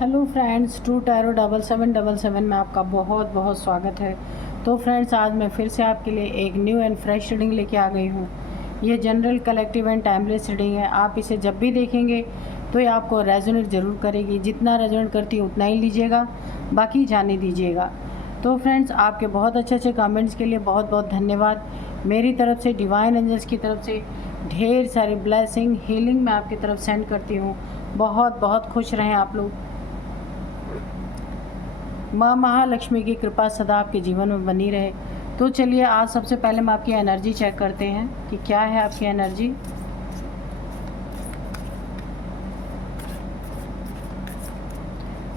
Hello friends, true tarot 7777 में आपका बहुत बहुत स्वागत है। तो फ्रेंड्स, आज मैं फिर से आपके लिए एक न्यू एंड फ्रेश रीडिंग लेके आ गई हूँ। ये general, collective and timeless reading है। आप इसे जब भी देखेंगे तो ये आपको रेजोनेट ज़रूर करेगी। जितना रेजोनेट करती है उतना ही लीजिएगा, बाकी जाने दीजिएगा। तो फ्रेंड्स, आपके बहुत अच्छे अच्छे कमेंट्स के लिए बहुत बहुत धन्यवाद। मेरी तरफ से, डिवाइन एंजल्स की तरफ से ढेर सारी ब्लेसिंग, हीलिंग मैं आपकी तरफ सेंड करती हूँ। बहुत बहुत खुश रहें आप लोग। माँ महालक्ष्मी की कृपा सदा आपके जीवन में बनी रहे। तो चलिए, आज सबसे पहले हम आपकी एनर्जी चेक करते हैं कि क्या है आपकी energy.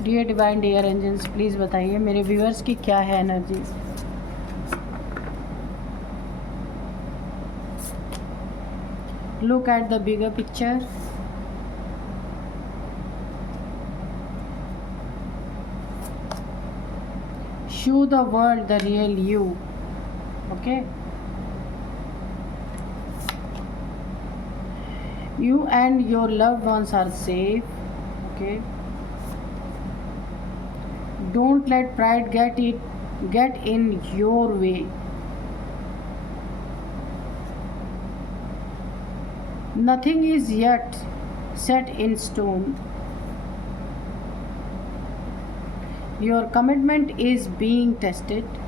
Dear divine, dear angels, please बताइए मेरे व्यूअर्स की क्या है energy. Look at the bigger picture. Show the world the real you. Okay, you and your loved ones are safe. Okay, don't let pride get in your way. Nothing is yet set in stone. Your commitment is being tested.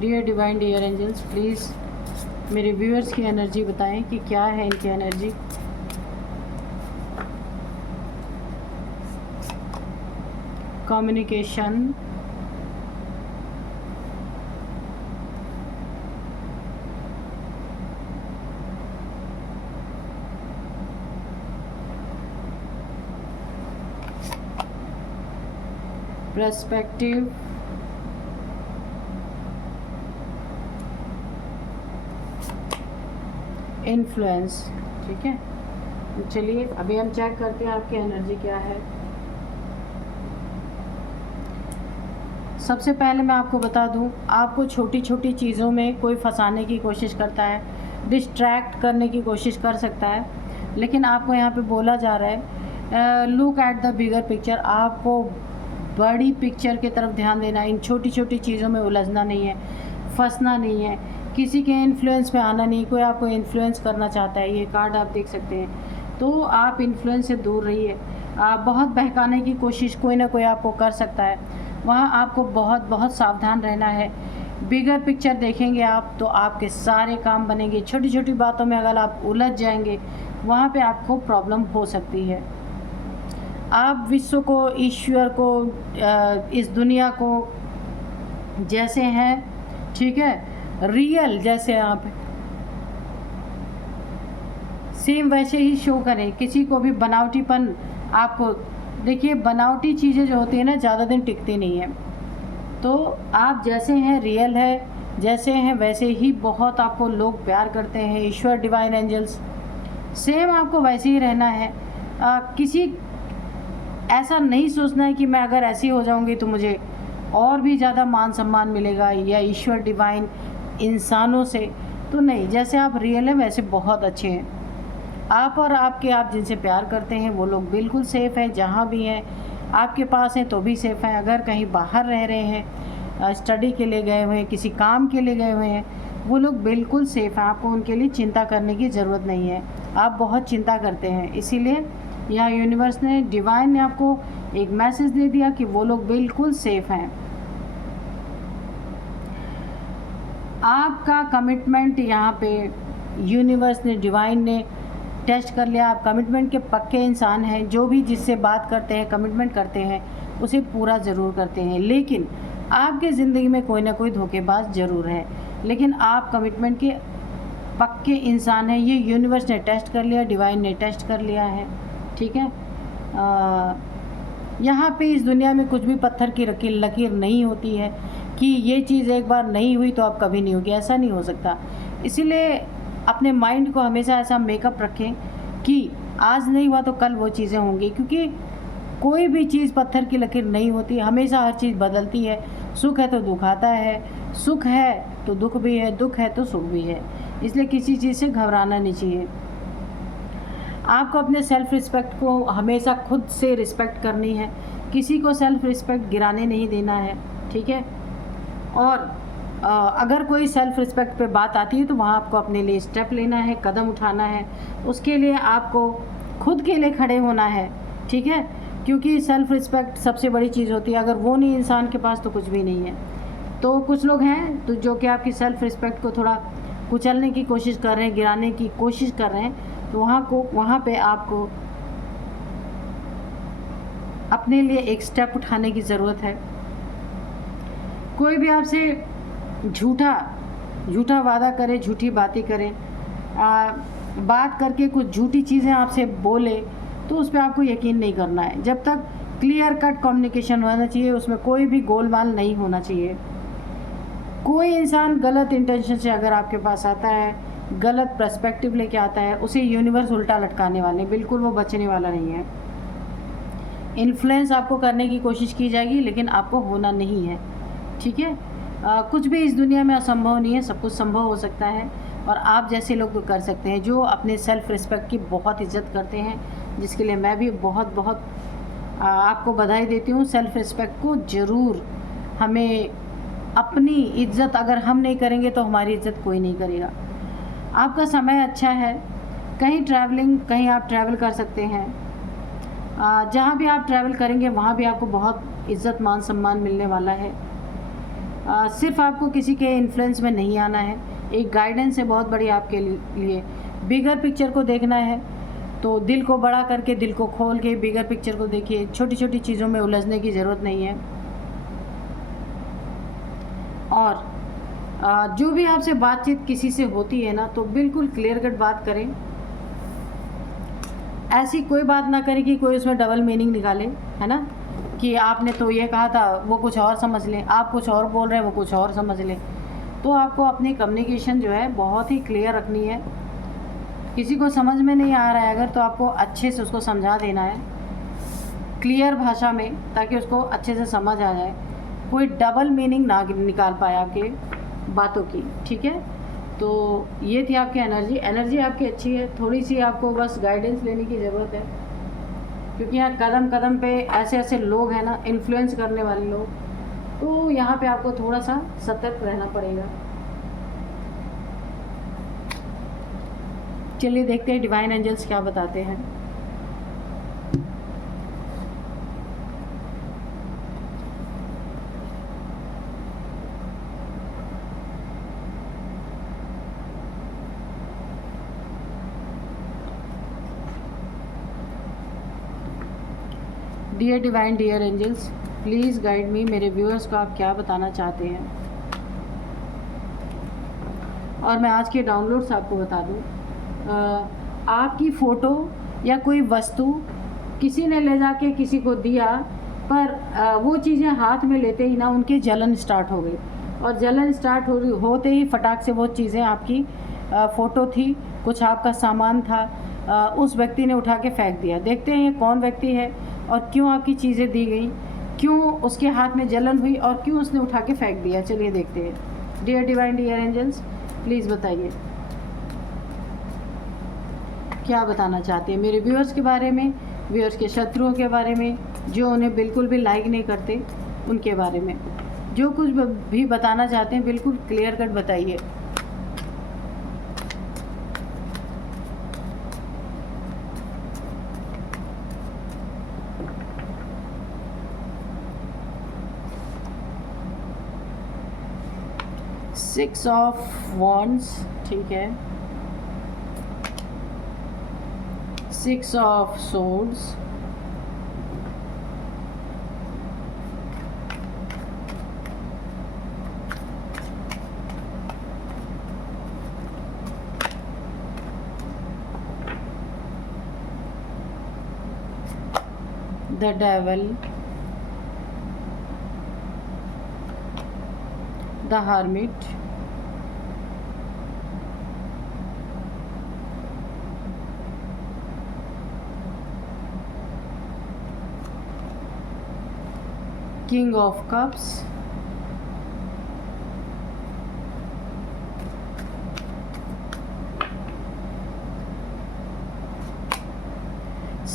Dear divine, dear angels, please मेरे viewers की energy बताएं कि क्या है इनकी energy. Communication, perspective, influence. ठीक है, तो चलिए अभी हम चेक करते हैं आपकी एनर्जी क्या है। सबसे पहले मैं आपको बता दूं, आपको छोटी छोटी चीज़ों में कोई फंसाने की कोशिश करता है, डिस्ट्रैक्ट करने की कोशिश कर सकता है, लेकिन आपको यहाँ पे बोला जा रहा है look at the bigger picture. आपको बड़ी पिक्चर की तरफ ध्यान देना है। इन छोटी छोटी चीज़ों में उलझना नहीं है, फंसना नहीं है, किसी के इन्फ्लुएंस में आना नहीं। कोई आपको इन्फ्लुएंस करना चाहता है, ये कार्ड आप देख सकते हैं, तो आप इन्फ्लुएंस से दूर रहिए। आप बहुत बहकाने की कोशिश कोई ना कोई आपको कर सकता है, वहाँ आपको बहुत बहुत सावधान रहना है। बिगर पिक्चर देखेंगे आप तो आपके सारे काम बनेंगे। छोटी छोटी बातों में अगर आप उलझ जाएंगे, वहाँ पे आपको प्रॉब्लम हो सकती है। आप विश्व को, ईश्वर को, इस दुनिया को जैसे हैं, ठीक है, रियल जैसे आप सेम वैसे ही शो करें। किसी को भी बनावटीपन, आपको देखिए, बनावटी चीज़ें जो होती हैं ना, ज़्यादा दिन टिकती नहीं है। तो आप जैसे हैं, रियल है, जैसे हैं वैसे ही बहुत आपको लोग प्यार करते हैं। ईश्वर, डिवाइन एंजल्स, सेम आपको वैसे ही रहना है। किसी ऐसा नहीं सोचना है कि मैं अगर ऐसी हो जाऊंगी तो मुझे और भी ज़्यादा मान सम्मान मिलेगा, या ईश्वर, डिवाइन इंसानों से तो नहीं। जैसे आप रियल हैं वैसे बहुत अच्छे हैं आप, और आप जिनसे प्यार करते हैं वो लोग बिल्कुल सेफ़ हैं। जहाँ भी हैं, आपके पास हैं तो भी सेफ़ हैं। अगर कहीं बाहर रह रहे हैं, स्टडी के लिए गए हुए हैं, किसी काम के लिए गए हुए हैं, वो लोग बिल्कुल सेफ़ हैं। आपको उनके लिए चिंता करने की ज़रूरत नहीं है। आप बहुत चिंता करते हैं, इसीलिए यहाँ यूनिवर्स ने, डिवाइन ने आपको एक मैसेज दे दिया कि वो लोग बिल्कुल सेफ़ हैं। आपका कमिटमेंट यहाँ पे यूनिवर्स ने, डिवाइन ने टेस्ट कर लिया। आप कमिटमेंट के पक्के इंसान हैं। जो भी जिससे बात करते हैं, कमिटमेंट करते हैं, उसे पूरा ज़रूर करते हैं। लेकिन आपके ज़िंदगी में कोई ना कोई धोखेबाज ज़रूर है, लेकिन आप कमिटमेंट के पक्के इंसान हैं। ये यूनिवर्स ने टेस्ट कर लिया, डिवाइन ने टेस्ट कर लिया है। ठीक है, यहाँ पे इस दुनिया में कुछ भी पत्थर की लकीर नहीं होती है कि ये चीज़ एक बार नहीं हुई तो अब कभी नहीं होगी, ऐसा नहीं हो सकता। इसीलिए अपने माइंड को हमेशा ऐसा मेकअप रखें कि आज नहीं हुआ तो कल वो चीज़ें होंगी, क्योंकि कोई भी चीज़ पत्थर की लकीर नहीं होती, हमेशा हर चीज़ बदलती है। सुख है तो दुख आता है, सुख है तो दुख भी है, दुख है तो सुख भी है। इसलिए किसी चीज़ से घबराना नहीं चाहिए। आपको अपने सेल्फ रिस्पेक्ट को हमेशा खुद से रिस्पेक्ट करनी है, किसी को सेल्फ रिस्पेक्ट गिराने नहीं देना है, ठीक है। और अगर कोई सेल्फ रिस्पेक्ट पे बात आती है तो वहाँ आपको अपने लिए स्टेप लेना है, कदम उठाना है। उसके लिए आपको खुद के लिए खड़े होना है, ठीक है। क्योंकि सेल्फ रिस्पेक्ट सबसे बड़ी चीज़ होती है, अगर वो नहीं इंसान के पास तो कुछ भी नहीं है। तो कुछ लोग हैं तो जो कि आपकी सेल्फ रिस्पेक्ट को थोड़ा कुचलने की कोशिश कर रहे हैं, गिराने की कोशिश कर रहे हैं, तो वहाँ पे आपको अपने लिए एक स्टेप उठाने की ज़रूरत है। कोई भी आपसे झूठा वादा करे, झूठी बातें करे, बात करके कुछ झूठी चीज़ें आपसे बोले, तो उस पर आपको यकीन नहीं करना है। जब तक क्लियर कट कम्युनिकेशन होना चाहिए, उसमें कोई भी गोलमाल नहीं होना चाहिए। कोई इंसान गलत इंटेंशन से अगर आपके पास आता है, गलत पर्सपेक्टिव लेके आता है, उसे यूनिवर्स उल्टा लटकाने वाले, बिल्कुल वो बचने वाला नहीं है। इन्फ्लुएंस आपको करने की कोशिश की जाएगी, लेकिन आपको होना नहीं है, ठीक है। कुछ भी इस दुनिया में असंभव नहीं है, सब कुछ संभव हो सकता है। और आप जैसे लोग कर सकते हैं जो अपने सेल्फ रिस्पेक्ट की बहुत इज्जत करते हैं, जिसके लिए मैं भी बहुत बहुत आपको बधाई देती हूँ। सेल्फ रिस्पेक्ट को ज़रूर, हमें अपनी इज्जत अगर हम नहीं करेंगे तो हमारी इज्जत कोई नहीं करेगा। आपका समय अच्छा है, कहीं आप ट्रैवल कर सकते हैं। जहाँ भी आप ट्रैवल करेंगे वहाँ भी आपको बहुत इज्जत मान सम्मान मिलने वाला है। सिर्फ आपको किसी के इन्फ्लुएंस में नहीं आना है, एक गाइडेंस है बहुत बड़ी आपके लिए। बिगर पिक्चर को देखना है तो दिल को बड़ा करके, दिल को खोल के बिगर पिक्चर को देखिए। छोटी छोटी चीज़ों में उलझने की ज़रूरत नहीं है। और जो भी आपसे बातचीत किसी से होती है ना, तो बिल्कुल क्लियर कट बात करें। ऐसी कोई बात ना करें कि कोई उसमें डबल मीनिंग निकाले, है ना, कि आपने तो ये कहा था, वो कुछ और समझ लें, आप कुछ और बोल रहे हैं, वो कुछ और समझ लें। तो आपको अपनी कम्युनिकेशन जो है बहुत ही क्लियर रखनी है। किसी को समझ में नहीं आ रहा है अगर, तो आपको अच्छे से उसको समझा देना है क्लियर भाषा में, ताकि उसको अच्छे से समझ आ जाए, कोई डबल मीनिंग ना निकाल पाए आपके बातों की, ठीक है। तो ये थी आपकी एनर्जी आपकी अच्छी है, थोड़ी सी आपको बस गाइडेंस लेने की ज़रूरत है। क्योंकि यहाँ कदम कदम पे ऐसे लोग हैं ना, इन्फ्लुएंस करने वाले लोग, तो यहाँ पे आपको थोड़ा सा सतर्क रहना पड़ेगा। चलिए देखते हैं डिवाइन एंजल्स क्या बताते हैं। Dear divine, dear angels, please guide me. मेरे व्यूअर्स को आप क्या बताना चाहते हैं। और मैं आज के डाउनलोड्स आपको बता दूँ, आपकी फ़ोटो या कोई वस्तु किसी ने ले जाके किसी को दिया, पर वो चीज़ें हाथ में लेते ही ना उनकी जलन स्टार्ट हो गई, और जलन स्टार्ट होते ही फटाक से वो चीज़ें, आपकी फ़ोटो थी, कुछ आपका सामान था, उस व्यक्ति ने उठा के फेंक दिया। देखते हैं ये कौन व्यक्ति है और क्यों आपकी चीज़ें दी गई, क्यों उसके हाथ में जलन हुई और क्यों उसने उठा के फेंक दिया। चलिए देखते हैं। Dear divine, dear angels, please बताइए क्या बताना चाहते हैं मेरे व्यूअर्स के बारे में, व्यूअर्स के शत्रुओं के बारे में, जो उन्हें बिल्कुल भी लाइक नहीं करते उनके बारे में। जो कुछ भी बताना चाहते हैं बिल्कुल क्लियर कट बताइए। सिक्स ऑफ वॉन्ड्स, ठीक है। Six of swords, the devil, the hermit, King of Cups,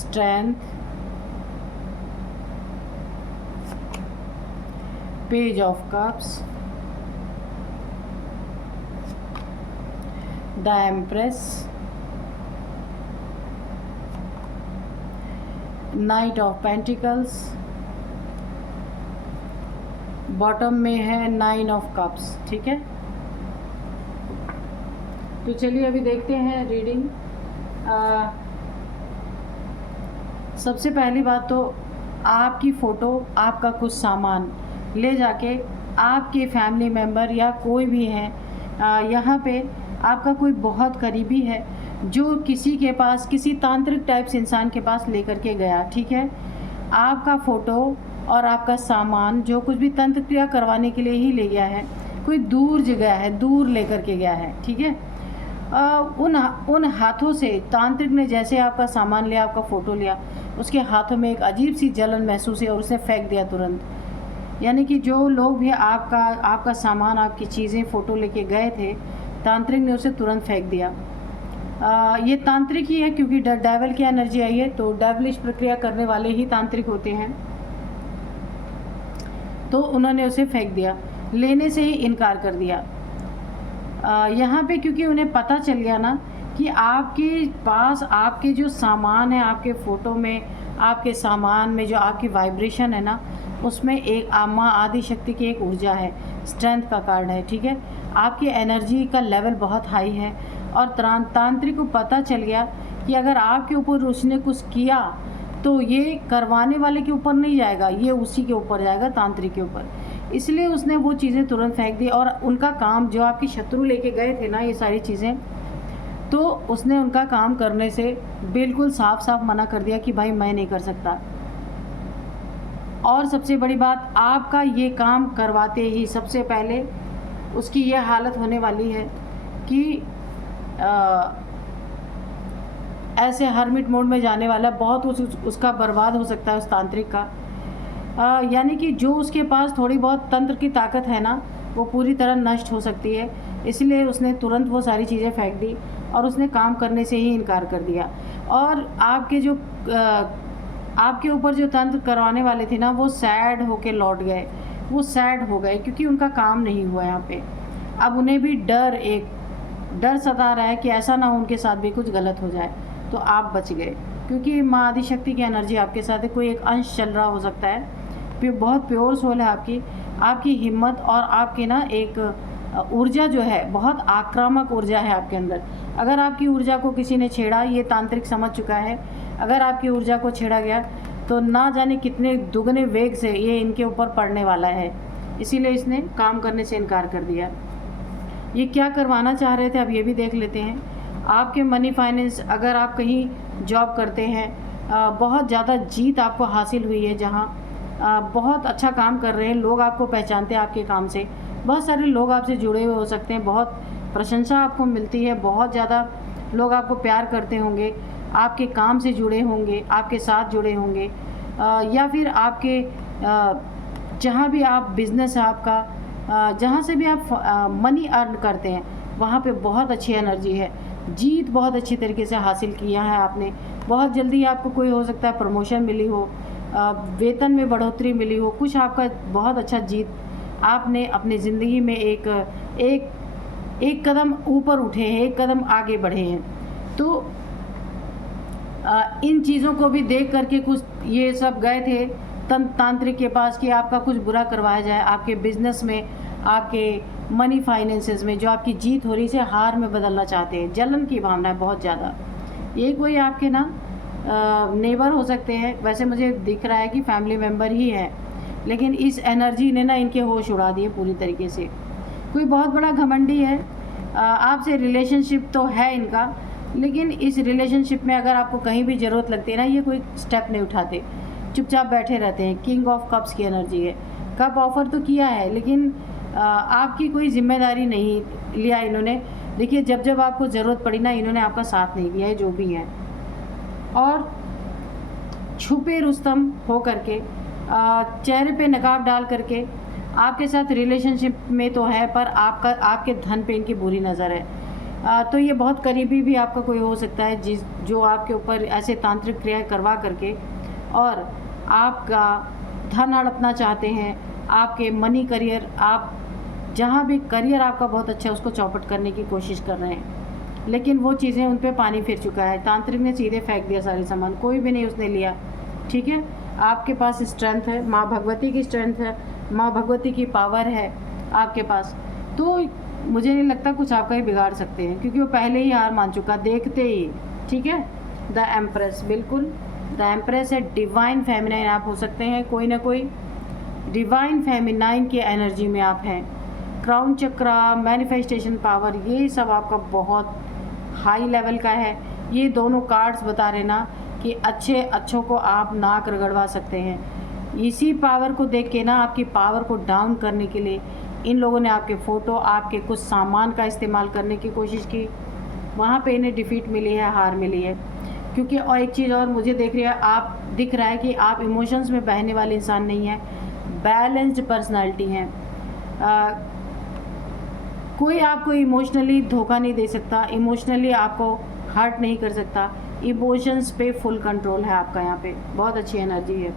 strength, page of cups, the empress, night of pentacles, bottom में है 9 ऑफ कप्स। ठीक है, तो चलिए अभी देखते हैं रीडिंग। सबसे पहली बात तो आपकी फ़ोटो, आपका कुछ सामान ले जाके आपके फैमिली मेम्बर या कोई भी है यहाँ पे आपका कोई बहुत करीबी है जो किसी के पास, किसी तांत्रिक टाइप्स इंसान के पास लेकर के गया। ठीक है, आपका फ़ोटो और आपका सामान जो कुछ भी तंत्र क्रिया करवाने के लिए ही ले गया है, कोई दूर जगह है, दूर लेकर के गया है। ठीक है, उन हाथों से तांत्रिक ने जैसे आपका सामान लिया, आपका फ़ोटो लिया, उसके हाथों में एक अजीब सी जलन महसूस है और उसने फेंक दिया तुरंत। यानी कि जो लोग भी आपका सामान, आपकी चीज़ें, फ़ोटो लेके गए थे, तांत्रिक ने उसे तुरंत फेंक दिया। ये तांत्रिक ही है क्योंकि डेविल की एनर्जी आई है, तो डेविलिश प्रक्रिया करने वाले ही तांत्रिक होते हैं। तो उन्होंने उसे फेंक दिया, लेने से ही इनकार कर दिया। यहाँ पे क्योंकि उन्हें पता चल गया ना कि आपके पास आपके जो सामान है, आपके फ़ोटो में, आपके सामान में जो आपकी वाइब्रेशन है ना, उसमें एक माँ आदि शक्ति की एक ऊर्जा है, स्ट्रेंथ का कार्ड है। ठीक है, आपकी एनर्जी का लेवल बहुत हाई है और तांत्रिक को पता चल गया कि अगर आपके ऊपर उसने कुछ किया तो ये करवाने वाले के ऊपर नहीं जाएगा, ये उसी के ऊपर जाएगा, तांत्रिक के ऊपर। इसलिए उसने वो चीज़ें तुरंत फेंक दी और उनका काम, जो आपके शत्रु लेके गए थे ना ये सारी चीज़ें, तो उसने उनका काम करने से बिल्कुल साफ साफ मना कर दिया कि भाई मैं नहीं कर सकता। और सबसे बड़ी बात, आपका ये काम करवाते ही सबसे पहले उसकी ये हालत होने वाली है कि ऐसे हर्मिट मोड में जाने वाला, बहुत उसका बर्बाद हो सकता है उस तांत्रिक का। यानी कि जो उसके पास थोड़ी बहुत तंत्र की ताकत है ना, वो पूरी तरह नष्ट हो सकती है। इसलिए उसने तुरंत वो सारी चीज़ें फेंक दी और उसने काम करने से ही इनकार कर दिया। और आपके ऊपर जो तंत्र करवाने वाले थे ना, वो सैड होके लौट गए, वो सैड हो गए क्योंकि उनका काम नहीं हुआ यहाँ पे। अब उन्हें भी डर सता रहा है कि ऐसा ना हो उनके साथ भी कुछ गलत हो जाए, तो आप बच गए क्योंकि माँ आदिशक्ति की एनर्जी आपके साथ है। कोई एक अंश चल रहा हो सकता है, बहुत प्योर सोल है आपकी हिम्मत और आपकी ना एक ऊर्जा जो है, बहुत आक्रामक ऊर्जा है आपके अंदर। अगर आपकी ऊर्जा को किसी ने छेड़ा, ये तांत्रिक समझ चुका है, अगर आपकी ऊर्जा को छेड़ा गया तो ना जाने कितने दुगने वेग से ये इनके ऊपर पड़ने वाला है। इसीलिए इसने काम करने से इनकार कर दिया। ये क्या करवाना चाह रहे थे अब ये भी देख लेते हैं। आपके मनी फाइनेंस, अगर आप कहीं जॉब करते हैं, बहुत ज़्यादा जीत आपको हासिल हुई है, जहाँ बहुत अच्छा काम कर रहे हैं, लोग आपको पहचानते हैं आपके काम से, बहुत सारे लोग आपसे जुड़े हुए हो सकते हैं, बहुत प्रशंसा आपको मिलती है, बहुत ज़्यादा लोग आपको प्यार करते होंगे, आपके काम से जुड़े होंगे, आपके साथ जुड़े होंगे, या फिर आपके जहाँ भी आप बिज़नेस है आपका, जहाँ से भी आप मनी अर्न करते हैं, वहाँ पे बहुत अच्छी एनर्जी है। जीत बहुत अच्छी तरीके से हासिल किया है आपने। बहुत जल्दी आपको कोई हो सकता है प्रमोशन मिली हो, वेतन में बढ़ोतरी मिली हो, कुछ आपका बहुत अच्छा जीत, आपने अपनी ज़िंदगी में एक कदम ऊपर उठे हैं, एक कदम आगे बढ़े हैं। तो इन चीज़ों को भी देख करके कुछ ये सब गए थे तांत्रिक के पास कि आपका कुछ बुरा करवाया जाए, आपके बिजनेस में, आपके मनी फाइनेंसेस में जो आपकी जीत हो रही है हार में बदलना चाहते हैं। जलन की भावना है बहुत ज़्यादा। ये कोई आपके ना नेबर हो सकते हैं, वैसे मुझे दिख रहा है कि फैमिली मेम्बर ही है, लेकिन इस एनर्जी ने ना इनके होश उड़ा दिए पूरी तरीके से। कोई बहुत बड़ा घमंडी है, आपसे रिलेशनशिप तो है इनका, लेकिन इस रिलेशनशिप में अगर आपको कहीं भी ज़रूरत लगती है ना, ये कोई स्टेप नहीं उठाते, चुपचाप बैठे रहते हैं। किंग ऑफ कप्स की एनर्जी है। कप ऑफ़र तो किया है लेकिन आपकी कोई जिम्मेदारी नहीं लिया इन्होंने। देखिए जब जब आपको ज़रूरत पड़ी ना, इन्होंने आपका साथ नहीं दिया है जो भी है। और छुपे रुस्तम हो करके, चेहरे पे नकाब डाल करके आपके साथ रिलेशनशिप में तो है, पर आपके धन पे इनकी बुरी नज़र है। तो ये बहुत करीबी भी आपका कोई हो सकता है जो आपके ऊपर ऐसे तांत्रिक क्रियाएं करवा करके और आपका धन हड़पना चाहते हैं, आपके मनी करियर, आप जहाँ भी करियर आपका बहुत अच्छा है उसको चौपट करने की कोशिश कर रहे हैं, लेकिन वो चीज़ें उन पे पानी फिर चुका है। तांत्रिक ने सीधे फेंक दिया सारे सामान, कोई भी नहीं उसने लिया। ठीक है, आपके पास स्ट्रेंथ है, माँ भगवती की स्ट्रेंथ है, माँ भगवती की पावर है आपके पास, तो मुझे नहीं लगता कुछ आपका ही बिगाड़ सकते हैं, क्योंकि वो पहले ही हार मान चुका देखते ही। ठीक है, द एम्प्रेस, बिल्कुल द एम्प्रेस है, डिवाइन फेमिनाइन आप हो सकते हैं, कोई ना कोई डिवाइन फेमिनाइन की एनर्जी में आप हैं। क्राउन चक्रा, मैनिफेस्टेशन पावर, ये सब आपका बहुत हाई लेवल का है। ये दोनों कार्ड्स बता रहे ना कि अच्छों को आप नाक रगड़वा सकते हैं। इसी पावर को देख के ना आपकी पावर को डाउन करने के लिए इन लोगों ने आपके फ़ोटो, आपके कुछ सामान का इस्तेमाल करने की कोशिश की, वहाँ पे इन्हें डिफीट मिली है, हार मिली है। क्योंकि और एक चीज़ और मुझे दिख रहा है कि आप इमोशंस में बहने वाले इंसान नहीं हैं, बैलेंस्ड पर्सनालिटी हैं। कोई आपको इमोशनली धोखा नहीं दे सकता, इमोशनली आपको हर्ट नहीं कर सकता। इमोशंस पे फुल कंट्रोल है आपका, यहाँ पे बहुत अच्छी एनर्जी है।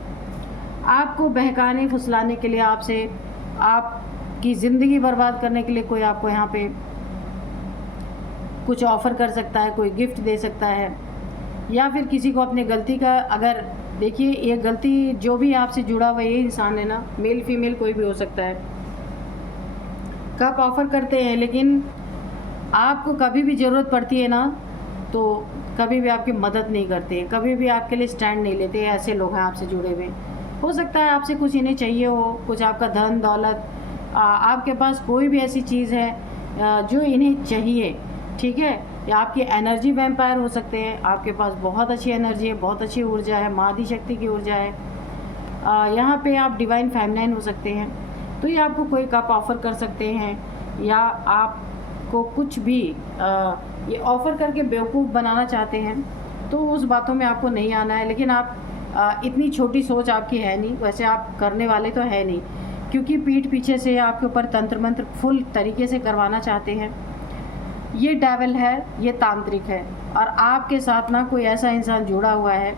आपको बहकाने फुसलाने के लिए, आपकी ज़िंदगी बर्बाद करने के लिए कोई आपको यहाँ पे कुछ ऑफ़र कर सकता है, कोई गिफ्ट दे सकता है, या फिर किसी को अपनी गलती का, अगर देखिए ये गलती जो भी आपसे जुड़ा हुआ ये इंसान है ना, मेल फीमेल कोई भी हो सकता है, कप ऑफ़र करते हैं, लेकिन आपको कभी भी ज़रूरत पड़ती है ना तो कभी भी आपकी मदद नहीं करते, कभी भी आपके लिए स्टैंड नहीं लेते। ऐसे लोग हैं आपसे जुड़े हुए। हो सकता है आपसे कुछ इन्हें चाहिए हो, कुछ आपका धन दौलत, आपके पास कोई भी ऐसी चीज़ है जो इन्हें चाहिए। ठीक है, या आपकी एनर्जी वैम्पायर हो सकते हैं, आपके पास बहुत अच्छी एनर्जी है, बहुत अच्छी ऊर्जा है, माँ आदि शक्ति की ऊर्जा है। यहाँ पे आप डिवाइन फेमिनाइन हो सकते हैं, तो ये आपको कोई कप ऑफ़र कर सकते हैं, या आपको कुछ भी ये ऑफ़र करके बेवकूफ़ बनाना चाहते हैं, तो उस बातों में आपको नहीं आना है। लेकिन आप इतनी छोटी सोच आपकी है नहीं, वैसे आप करने वाले तो है नहीं, क्योंकि पीठ पीछे से आपके ऊपर तंत्र मंत्र फुल तरीके से करवाना चाहते हैं। ये डेविल है, ये तांत्रिक है, और आपके साथ ना कोई ऐसा इंसान जुड़ा हुआ है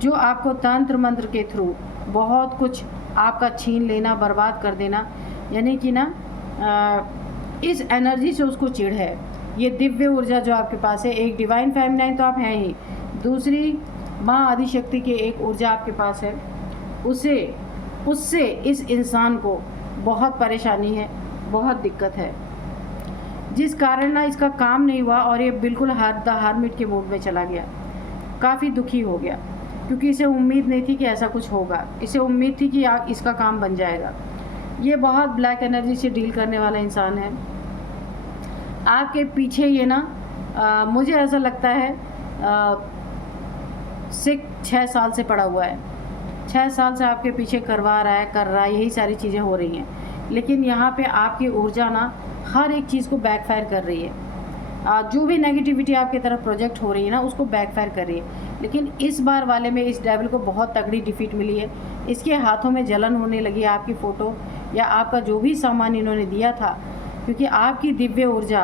जो आपको तंत्र मंत्र के थ्रू बहुत कुछ आपका छीन लेना, बर्बाद कर देना, यानी कि ना इस एनर्जी से उसको चिढ़ है। ये दिव्य ऊर्जा जो आपके पास है, एक डिवाइन फेमिनाइन तो आप हैं ही, दूसरी माँ आदि शक्ति की एक ऊर्जा आपके पास है, उससे इस इंसान को बहुत परेशानी है, बहुत दिक्कत है, जिस कारण ना इसका काम नहीं हुआ और ये बिल्कुल हार्मिट के मूड में चला गया, काफ़ी दुखी हो गया, क्योंकि इसे उम्मीद नहीं थी कि ऐसा कुछ होगा। इसे उम्मीद थी कि इसका काम बन जाएगा। ये बहुत ब्लैक एनर्जी से डील करने वाला इंसान है। आपके पीछे ये ना मुझे ऐसा लगता है 6 साल से पड़ा हुआ है, 6 साल से आपके पीछे कर रहा है, यही सारी चीज़ें हो रही हैं। लेकिन यहाँ पे आपकी ऊर्जा ना हर एक चीज़ को बैकफायर कर रही है। जो भी नेगेटिविटी आपकी तरफ प्रोजेक्ट हो रही है ना, उसको बैकफायर कर रही है। लेकिन इस बार वाले में इस डेविल को बहुत तगड़ी डिफीट मिली है। इसके हाथों में जलन होने लगी है आपकी फ़ोटो या आपका जो भी सामान इन्होंने दिया था, क्योंकि आपकी दिव्य ऊर्जा,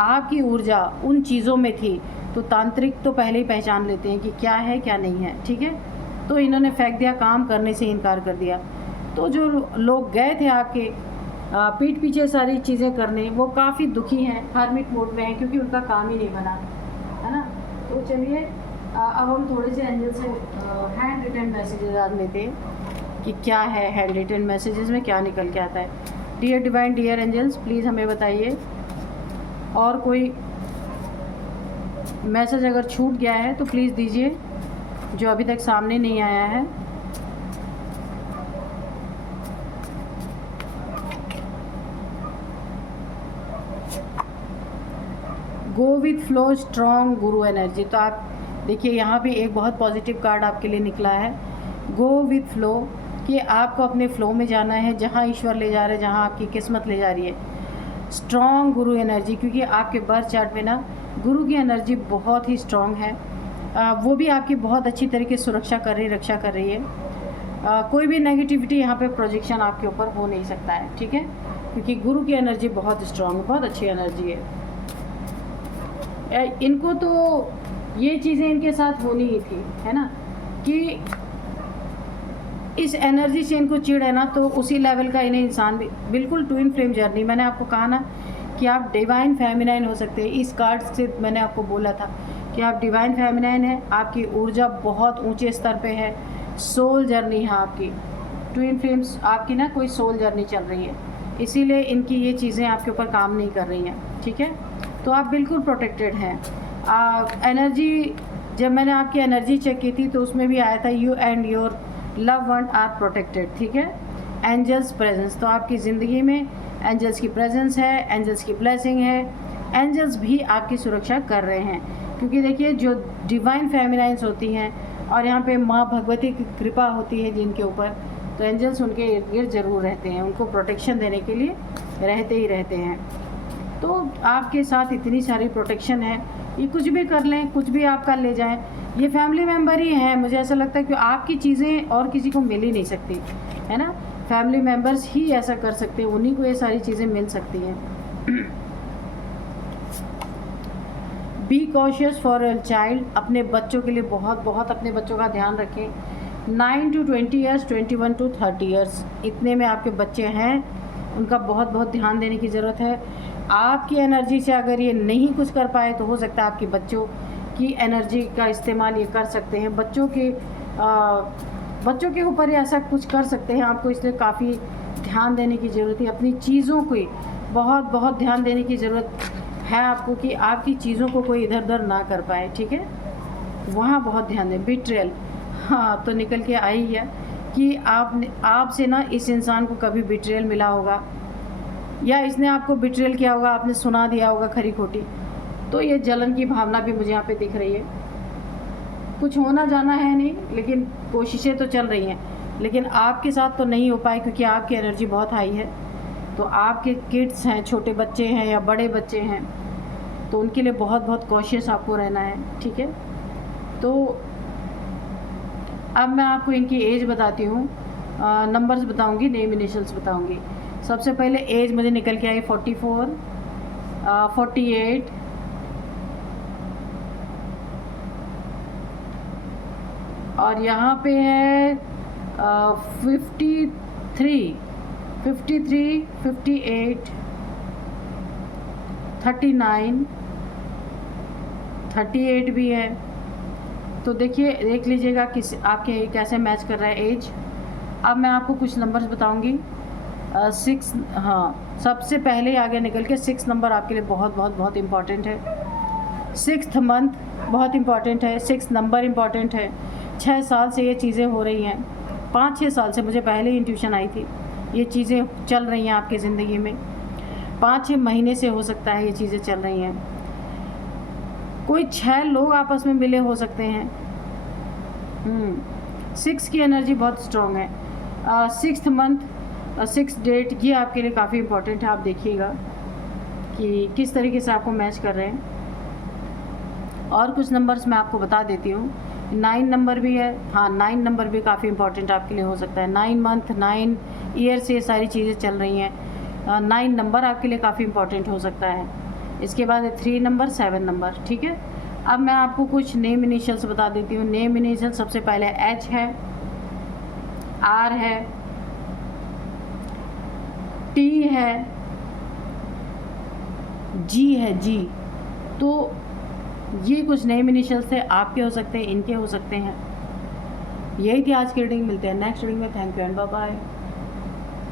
आपकी ऊर्जा उन चीज़ों में थी। तो तांत्रिक तो पहले ही पहचान लेते हैं कि क्या है क्या नहीं है। ठीक है, तो इन्होंने फेंक दिया, काम करने से इनकार कर दिया। तो जो लोग गए थे आपके पीठ पीछे सारी चीज़ें करने, वो काफ़ी दुखी हैं, हार्मिट मोड में हैं, क्योंकि उनका काम ही नहीं बना, है ना। तो चलिए अब हम थोड़े से एंजल से हैंड रिटन मैसेजेस आज लेते हैं कि क्या है हैंड रिटन मैसेजेस में, क्या निकल के आता है। Dear divine, dear angels, please हमें बताइए। और कोई मैसेज अगर छूट गया है तो प्लीज़ दीजिए, जो अभी तक सामने नहीं आया है। Go with flow, strong Guru energy. तो आप देखिए यहाँ पे एक बहुत पॉजिटिव कार्ड आपके लिए निकला है, गो विथ फ्लो, कि आपको अपने फ्लो में जाना है, जहाँ ईश्वर ले जा रहे हैं, जहाँ आपकी किस्मत ले जा रही है। स्ट्रॉन्ग गुरु एनर्जी, क्योंकि आपके बर्थ चार्ट में ना गुरु की एनर्जी बहुत ही स्ट्रॉन्ग है। वो भी आपकी बहुत अच्छी तरीके से सुरक्षा कर रही, रक्षा कर रही है। कोई भी नेगेटिविटी यहाँ पे प्रोजेक्शन आपके ऊपर हो नहीं सकता है। ठीक है, क्योंकि गुरु की एनर्जी बहुत स्ट्रॉन्ग है, बहुत अच्छी एनर्जी है। इनको तो ये चीज़ें इनके साथ होनी ही थी, है ना, कि इस एनर्जी से इनको चिढ़ है ना, तो उसी लेवल का इन्हें इंसान भी बिल्कुल ट्विन फ्लेम जर्नी। मैंने आपको कहा ना कि आप डिवाइन फेमिनाइन हो सकते हैं। इस कार्ड से मैंने आपको बोला था कि आप डिवाइन फेमिनाइन है, आपकी ऊर्जा बहुत ऊंचे स्तर पे है, सोल जर्नी है आपकी, ट्विन फ्लेम्स आपकी ना कोई सोल जर्नी चल रही है, इसीलिए इनकी ये चीज़ें आपके ऊपर काम नहीं कर रही हैं, ठीक है। तो आप बिल्कुल प्रोटेक्टेड हैं। एनर्जी, जब मैंने आपकी एनर्जी चेक की थी तो उसमें भी आया था you and your love one are protected, ठीक है। एंजल्स प्रेजेंस, तो आपकी ज़िंदगी में एंजल्स की प्रेजेंस है, एंजल्स की ब्लेसिंग है, एंजल्स भी आपकी सुरक्षा कर रहे हैं। क्योंकि देखिए जो डिवाइन फेमिनाइंस होती हैं और यहाँ पे माँ भगवती की कृपा होती है जिनके ऊपर, तो एंजल्स उनके इर्द गिर्द ज़रूर रहते हैं, उनको प्रोटेक्शन देने के लिए रहते ही रहते हैं। तो आपके साथ इतनी सारी प्रोटेक्शन है, ये कुछ भी कर लें, कुछ भी आप कर ले जाएं, ये फैमिली मेम्बर ही हैं। मुझे ऐसा लगता है कि आपकी चीज़ें और किसी को मिल ही नहीं सकती, है ना, फैमिली मेम्बर्स ही ऐसा कर सकते हैं, उन्हीं को ये सारी चीज़ें मिल सकती हैं। Be cautious for your child, अपने बच्चों के लिए बहुत बहुत अपने बच्चों का ध्यान रखें। 9 to 20 ईयर्स, 21 to 30 ईयर्स, इतने में आपके बच्चे हैं, उनका बहुत बहुत ध्यान देने की ज़रूरत है। आपकी एनर्जी से अगर ये नहीं कुछ कर पाए तो हो सकता है आपके बच्चों की एनर्जी का इस्तेमाल ये कर सकते हैं, बच्चों के ऊपर ऐसा कुछ कर सकते हैं आपको, इसलिए काफ़ी ध्यान देने की ज़रूरत है। अपनी चीज़ों को बहुत बहुत ध्यान देने की ज़रूरत है आपको कि आपकी चीज़ों को कोई इधर उधर ना कर पाए, ठीक है, वहाँ बहुत ध्यान दें। बिट्रेयल, हाँ, तो निकल के आई है कि आपसे ना इस इंसान को कभी बिट्रेयल मिला होगा या इसने आपको बिट्रेयल किया होगा, आपने सुना दिया होगा खरी खोटी, तो ये जलन की भावना भी मुझे यहाँ पे दिख रही है। कुछ होना जाना है नहीं, लेकिन कोशिशें तो चल रही हैं, लेकिन आपके साथ तो नहीं हो पाए क्योंकि आपकी एनर्जी बहुत हाई है। तो आपके किड्स हैं, छोटे बच्चे हैं या बड़े बच्चे हैं, तो उनके लिए बहुत बहुत कॉशियस आपको रहना है, ठीक है। तो अब मैं आपको इनकी एज बताती हूँ, नंबर्स बताऊँगी, नेम इनिशियल्स बताऊँगी। सबसे पहले एज मुझे निकल के आई 44, 48, और यहाँ पे है 53, 58, 39, 38 भी है। तो देखिए, देख लीजिएगा किस आपके कैसे मैच कर रहा है एज। अब मैं आपको कुछ नंबर्स बताऊंगी। 6, हाँ, सबसे पहले आगे निकल के 6 नंबर आपके लिए बहुत बहुत बहुत इम्पॉर्टेंट है। 6th मंथ बहुत इम्पॉर्टेंट है, 6 नंबर इम्पॉर्टेंट है। 6 साल से ये चीज़ें हो रही हैं, 5-6 साल से, मुझे पहले ही इंट्यूशन आई थी, ये चीज़ें चल रही हैं आपकी ज़िंदगी में। 5-6 महीने से हो सकता है ये चीज़ें चल रही हैं। कोई 6 लोग आपस में मिले हो सकते हैं। 6 की एनर्जी बहुत स्ट्रॉन्ग है। 6th मंथ, 6 डेट, ये आपके लिए काफ़ी इम्पोर्टेंट है। आप देखिएगा कि किस तरीके से आपको मैच कर रहे हैं। और कुछ नंबर्स मैं आपको बता देती हूँ। 9 नंबर भी है, हाँ, 9 नंबर भी काफ़ी इम्पोर्टेंट आपके लिए हो सकता है। 9 मंथ, 9 ईयर से ये सारी चीज़ें चल रही हैं। 9 नंबर आपके लिए काफ़ी इम्पोर्टेंट हो सकता है। इसके बाद 3 नंबर, 7 नंबर, ठीक है। अब मैं आपको कुछ नेम इनिशियल्स बता देती हूँ। नेम इनिशियल सबसे पहले H है, R है, T है, G है, G। तो ये कुछ नेम इनिशियल्स थे, आपके हो सकते हैं, इनके हो सकते हैं। यही थी आज की रीडिंग। मिलते हैं नेक्स्ट रीडिंग में। Thank you and bye bye.